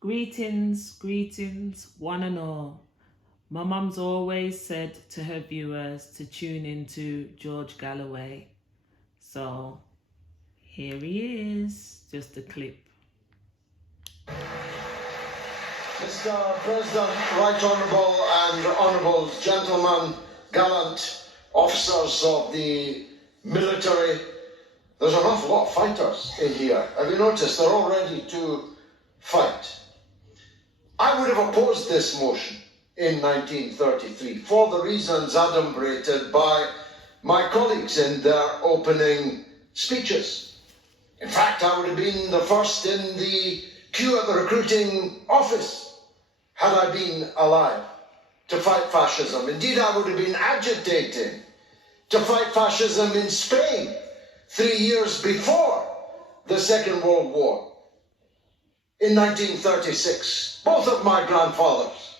Greetings, greetings, one and all. My mum's always said to her viewers to tune into George Galloway. So here he is, just a clip. Mr. President, Right Honourable and Honourables, gentlemen, gallant officers of the military, there's an awful lot of fighters in here. Have you noticed? They're all ready to fight. I would have opposed this motion in 1933 for the reasons adumbrated by my colleagues in their opening speeches. In fact, I would have been the first in the queue at the recruiting office had I been alive to fight fascism. Indeed, I would have been agitating to fight fascism in Spain 3 years before the Second World War. In 1936, both of my grandfathers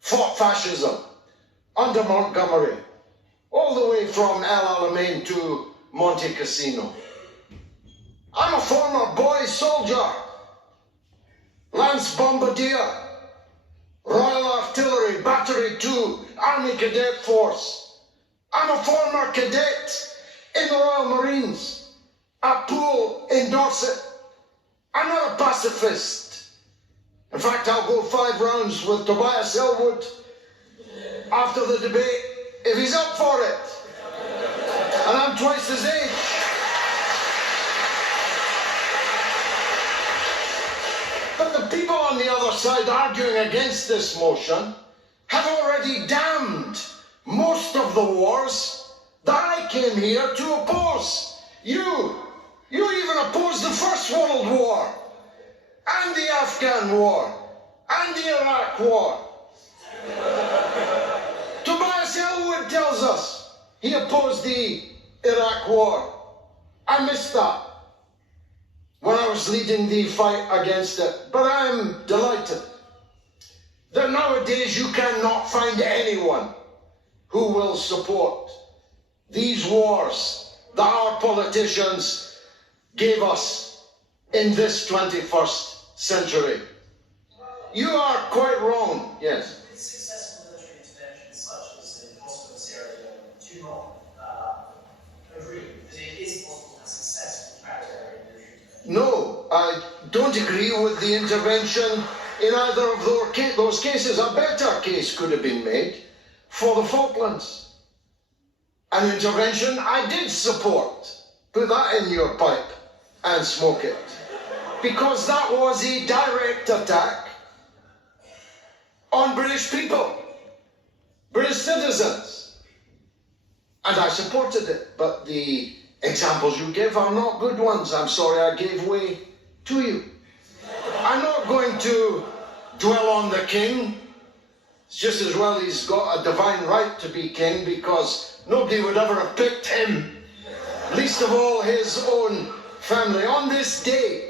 fought fascism under Montgomery, all the way from El Alamein to Monte Cassino. I'm a former boy soldier, Lance Bombardier, Royal Artillery, Battery 2, Army Cadet Force. I'm a former cadet in the Royal Marines, at Poole in Dorset. I'm not a pacifist. In fact, I'll go 5 rounds with Tobias Ellwood after the debate if he's up for it. And I'm twice his age. But the people on the other side arguing against this motion have already damned most of the wars that I came here to oppose. You even opposed the First World War, and the Afghan War, and the Iraq War. Tobias Ellwood tells us he opposed the Iraq War. I missed that when I was leading the fight against it, but I'm delighted that nowadays you cannot find anyone who will support these wars that our politicians gave us in this 21st century. You are quite wrong, yes. Successful military interventions such as the Kosovo Syria do not agree that it is possible to have successful military intervention. No, I don't agree with the intervention in either of those cases. A better case could have been made for the Falklands. An intervention I did support. Put that in your pipe and smoke it. Because that was a direct attack on British people, British citizens. And I supported it, but the examples you give are not good ones. I'm sorry I gave way to you. I'm not going to dwell on the king. It's just as well he's got a divine right to be king, because nobody would ever have picked him, least of all his own family. On this day,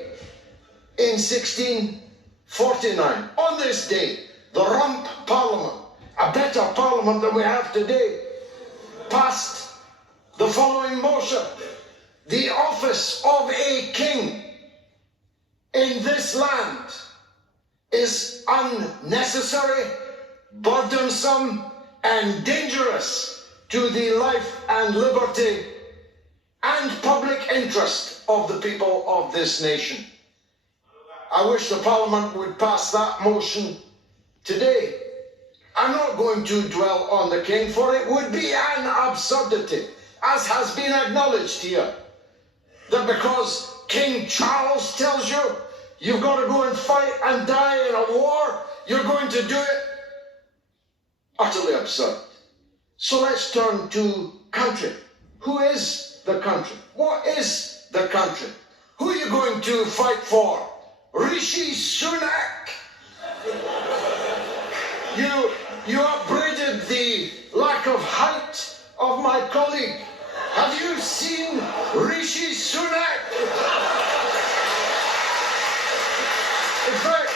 in 1649, on this day, the Rump Parliament, a better parliament than we have today, passed the following motion: the office of a king in this land is unnecessary, burdensome, and dangerous to the life and liberty and public interest of the people of this nation. I wish the Parliament would pass that motion today. I'm not going to dwell on the king, for it would be an absurdity, as has been acknowledged here, that because King Charles tells you you've got to go and fight and die in a war, you're going to do it. Utterly absurd. So let's turn to country. Who is the country? What is the country? Who are you going to fight for? Rishi Sunak? You upbraided the lack of height of my colleague. Have you seen Rishi Sunak? In fact,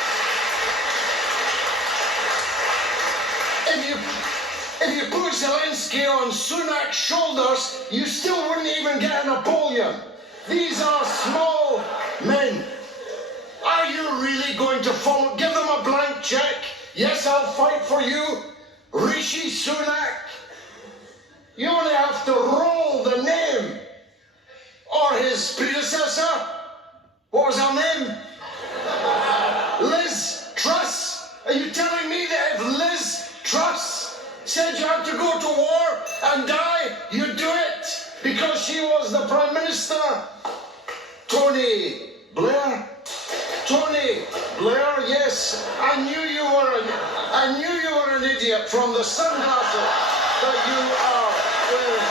if you put Zelensky on Sunak's shoulders, you still wouldn't even get a Napoleon. These are small men. Are you really going to follow? Yes, I'll fight for you, Rishi Sunak. You only have to roll the name. Or his predecessor. What was her name? Liz Truss. Are you telling me that if Liz Truss said you had to go to war and die, you'd do it because she was the Prime Minister? Tony Blair? Tony Blair, yes. I knew you were an idiot from the sunglasses that you are wearing.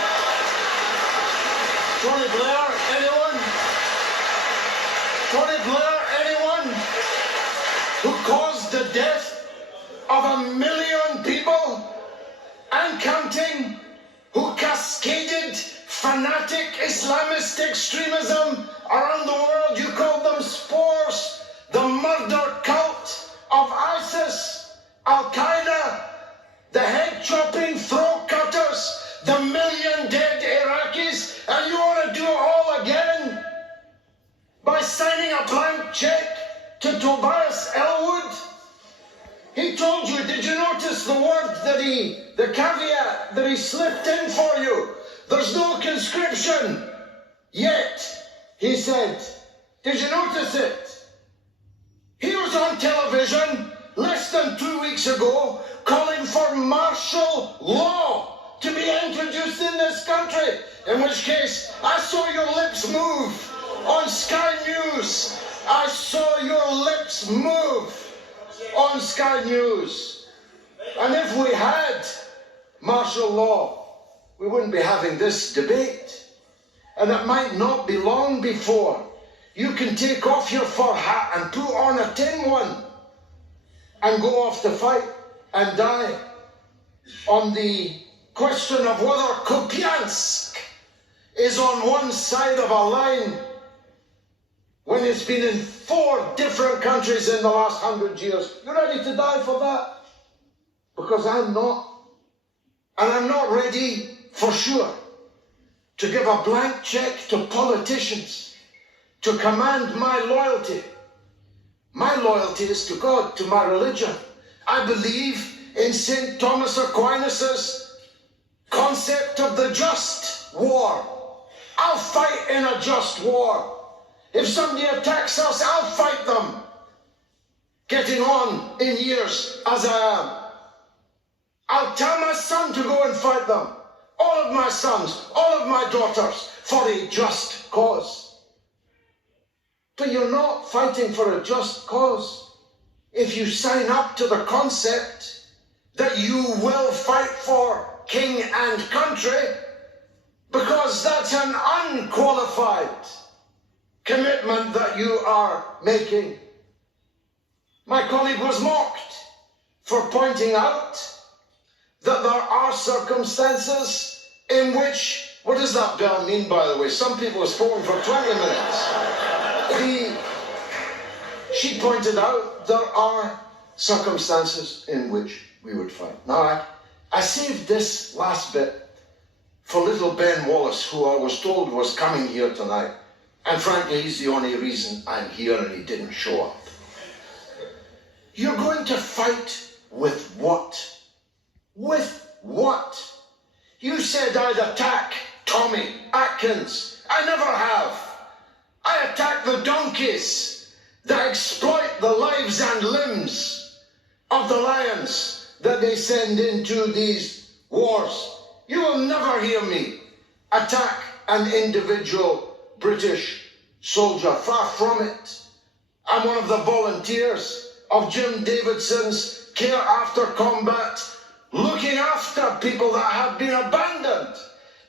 Tony Blair, anyone? Tony Blair, anyone? Who caused the death of 1 million people and counting? Who cascaded fanatic Islamist extremism around the world? You called them spores. The murder cult of ISIS, Al-Qaeda, the head-chopping throat cutters, the 1 million dead Iraqis, and you want to do it all again by signing a blank check to Tobias Elwood? He told you, did you notice the word that the caveat that he slipped in for you? There's no conscription yet, he said. Did you notice it? He was on television less than 2 weeks ago calling for martial law to be introduced in this country, in which case I saw your lips move on Sky News. I saw your lips move on Sky News. And if we had martial law, we wouldn't be having this debate. And it might not be long before you can take off your fur hat and put on a tin one and go off to fight and die on the question of whether Kupiansk is on one side of a line when it's been in 4 different countries in the last 100 years. You ready to die for that? Because I'm not. And I'm not ready, for sure, to give a blank check to politicians to command my loyalty. My loyalty is to God, to my religion. I believe in St. Thomas Aquinas' concept of the just war. I'll fight in a just war. If somebody attacks us, I'll fight them. Getting on in years as I am. I'll tell my son to go and fight them. All of my sons, all of my daughters, for a just cause. But you're not fighting for a just cause if you sign up to the concept that you will fight for king and country, because that's an unqualified commitment that you are making. My colleague was mocked for pointing out that there are circumstances in which, what does that bell mean, by the way? Some people have spoken for 20 minutes. She pointed out there are circumstances in which we would fight. Now, I saved this last bit for little Ben Wallace, who I was told was coming here tonight. And frankly, he's the only reason I'm here and he didn't show up. You're going to fight with what? With what? You said I'd attack Tommy Atkins. I never have. I attack the donkeys that exploit the lives and limbs of the lions that they send into these wars. You will never hear me attack an individual British soldier. Far from it. I'm one of the volunteers of Jim Davidson's Care After Combat, looking after people that have been abandoned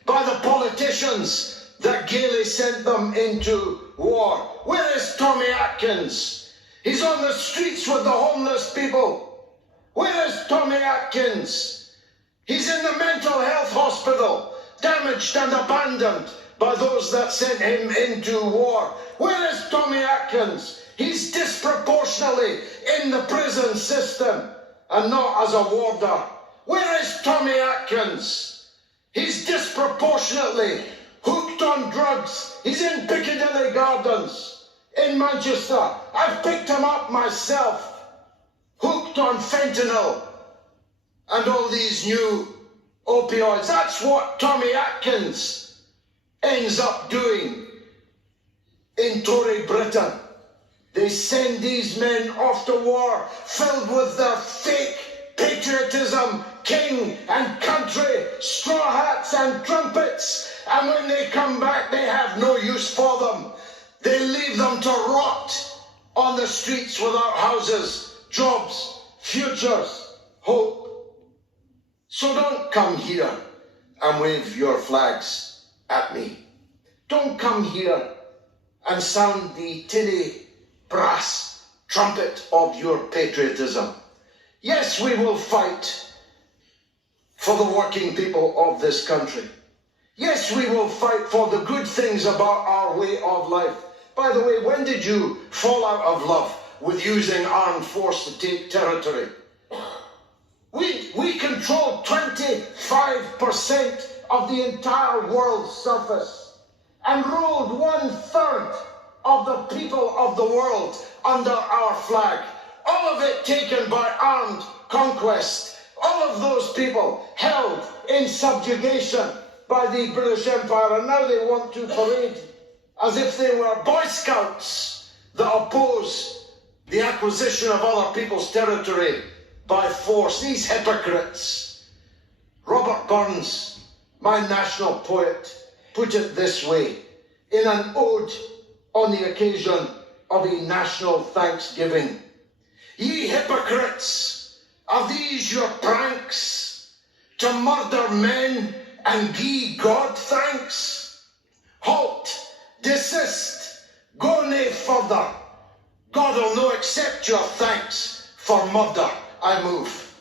by the politicians that gaily sent them into war. Where is Tommy Atkins? He's on the streets with the homeless people. Where is Tommy Atkins? He's in the mental health hospital, damaged and abandoned by those that sent him into war. Where is Tommy Atkins? He's disproportionately in the prison system and not as a warder. Where is Tommy Atkins? He's disproportionately hooked on drugs. He's in Piccadilly Gardens in Manchester. I've picked him up myself. hooked on fentanyl and all these new opioids. That's what Tommy Atkins ends up doing in Tory Britain. They send these men off to war filled with their fake patriotism, king and country, straw hats and trumpets. And when they come back, they have no use for them. They leave them to rot on the streets without houses, jobs, futures, hope. So don't come here and wave your flags at me. Don't come here and sound the tinny brass trumpet of your patriotism. Yes, we will fight for the working people of this country. Yes, we will fight for the good things about our way of life. By the way, when did you fall out of love with using armed force to take territory? We control 25% of the entire world's surface and ruled 1/3 of the people of the world under our flag. All of it taken by armed conquest. All of those people held in subjugation by the British Empire, and now they want to parade as if they were Boy Scouts that oppose the acquisition of other people's territory by force. These hypocrites. Robert Burns, my national poet, put it this way in an ode on the occasion of a national thanksgiving. Ye hypocrites, are these your pranks, to murder men and gie God thanks? Halt, desist, go nae further. God will no accept your thanks for murder. I move.